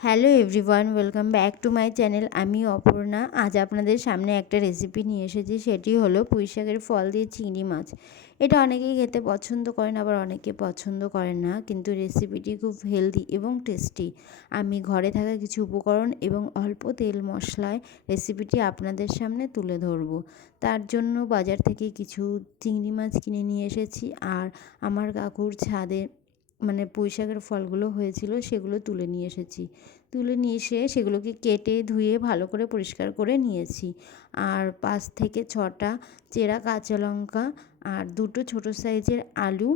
Hello everyone, welcome back to my channel. আমি অপর্ণা। আজ আপনাদের সামনে একটা রেসিপি নিয়ে এসেছি, সেটি হলো পুঁই শাকের ফল দিয়ে চিংড়ি মাছ। এটা অনেকেই খেতে পছন্দ করেন, আবার অনেকে পছন্দ করেন না, কিন্তু রেসিপিটি খুব হেলদি এবং টেস্টি। আমি ঘরে থাকা কিছু উপকরণ এবং অল্প তেল মশলায় রেসিপিটি আপনাদের সামনে তুলে ধরবো। তার জন্য বাজার থেকে কিছু চিংড়ি মাছ কিনে নিয়ে এসেছি, আর আমার কাকুর ছাদে পুঁই শাকের ফলগুলো হয়েছিল, সেগুলো তুলে নিয়ে এসেছি। তুলে নিয়ে এসে সেগুলোকে কেটে ধুয়ে ভালো করে পরিষ্কার করে নিয়েছি। আর 5 থেকে 6টা চেরা কাঁচা লঙ্কা আর 2টো ছোটো সাইজের আলু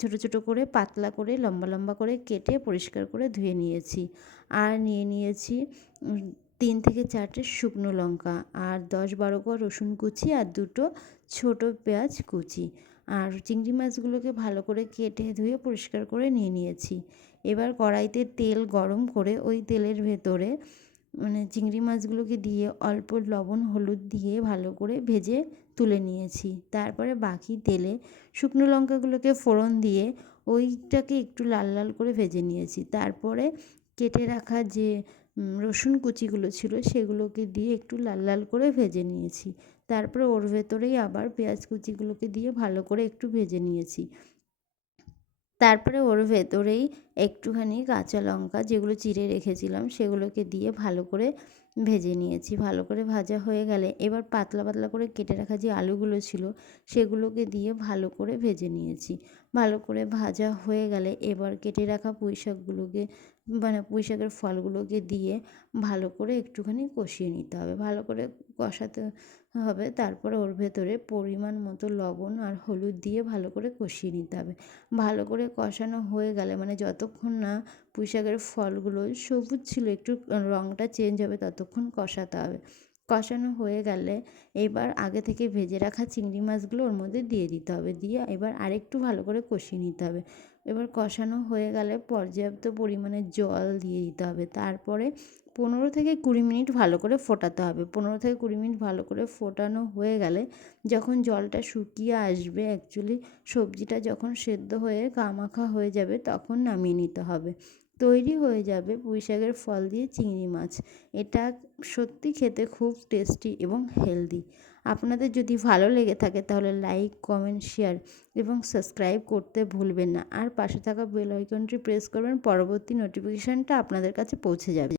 ছোটো ছোটো করে পাতলা করে লম্বা লম্বা করে কেটে পরিষ্কার করে ধুয়ে নিয়েছি। আর নিয়ে নিয়েছি 3 থেকে 4টে শুকনো লঙ্কা, আর 10-12 কোয়া রসুন কুচি, আর 2টো ছোটো পেঁয়াজ কুচি। আর চিংড়ি মাছগুলোকে ভালো করে কেটে ধুয়ে পরিষ্কার করে নিয়ে নিয়েছি। এবার কড়াইতে তেল গরম করে ওই তেলের ভেতরে চিংড়ি মাছগুলোকে দিয়ে অল্প লবণ হলুদ দিয়ে ভালো করে ভেজে তুলে নিয়েছি। তারপরে বাকি তেলে শুকনো লঙ্কাগুলোকে ফোড়ন দিয়ে ওইটাকে একটু লাল লাল করে ভেজে নিয়েছি। তারপরে কেটে রাখা যে রসুন কুচিগুলো ছিল সেগুলোকে দিয়ে একটু লাল লাল করে ভেজে নিয়েছি। তারপরে ওর ভেতরেই আবার পেঁয়াজ কুচিগুলোকে দিয়ে ভালো করে একটু ভেজে নিয়েছি। তারপরে ওর ভেতরেই একটুখানি কাঁচা লঙ্কা যেগুলো চিড়ে রেখেছিলাম সেগুলোকে দিয়ে ভালো করে ভেজে নিয়েছি। ভালো করে ভাজা হয়ে গেলে এবার পাতলা পাতলা করে কেটে রাখা যে আলুগুলো ছিল সেগুলোকে দিয়ে ভালো করে ভেজে নিয়েছি। ভালো করে ভাজা হয়ে গেলে এবার কেটে রাখা পুঁই শাকগুলোকে পুঁই শাকের ফলগুলোকে দিয়ে ভালো করে একটুখানি কষিয়ে নিতে হবে। ভালো করে কষাতে হবে। তারপরে ওর ভেতরে পরিমাণ মতো লবণ আর হলুদ দিয়ে ভালো করে কষিয়ে নিতে হবে। ভালো করে কষানো হয়ে গেলে যতক্ষণ না পুঁই শাকের ফলগুলো সবুজ ছিল, একটু রঙটা চেঞ্জ হবে, ততক্ষণ কষাতে হবে। কষানো হয়ে গেলে এবার আগে থেকে ভেজে রাখা চিংড়ি মাছগুলো ওর মধ্যে দিয়ে দিতে হবে। দিয়ে এবার আরেকটু ভালো করে কষিয়ে নিতে হবে। এবার কষানো হয়ে গেলে পর্যাপ্ত পরিমাণে জল দিয়ে দিতে হবে। তারপরে 15 থেকে 20 মিনিট ভালো করে ফোটাতে হবে। 15 থেকে 20 মিনিট ভালো করে ফোটানো হয়ে গেলে যখন জলটা শুকিয়ে আসবে, অ্যাকচুয়ালি সবজিটা যখন সেদ্ধ হয়ে গামাখা হয়ে যাবে, তখন নামিয়ে নিতে হবে। তৈরি হয়ে যাবে পুঁই শাকের ফল দিয়ে চিংড়ি মাছ। এটা সত্যি খেতে খুব টেস্টি এবং হেলদি। আপনাদের যদি ভালো লেগে থাকে তাহলে লাইক, কমেন্ট, শেয়ার এবং সাবস্ক্রাইব করতে ভুলবেন না। আর পাশে থাকা বেল আইকনটি প্রেস করবেন, পরবর্তী নোটিফিকেশানটা আপনাদের কাছে পৌঁছে যাবে।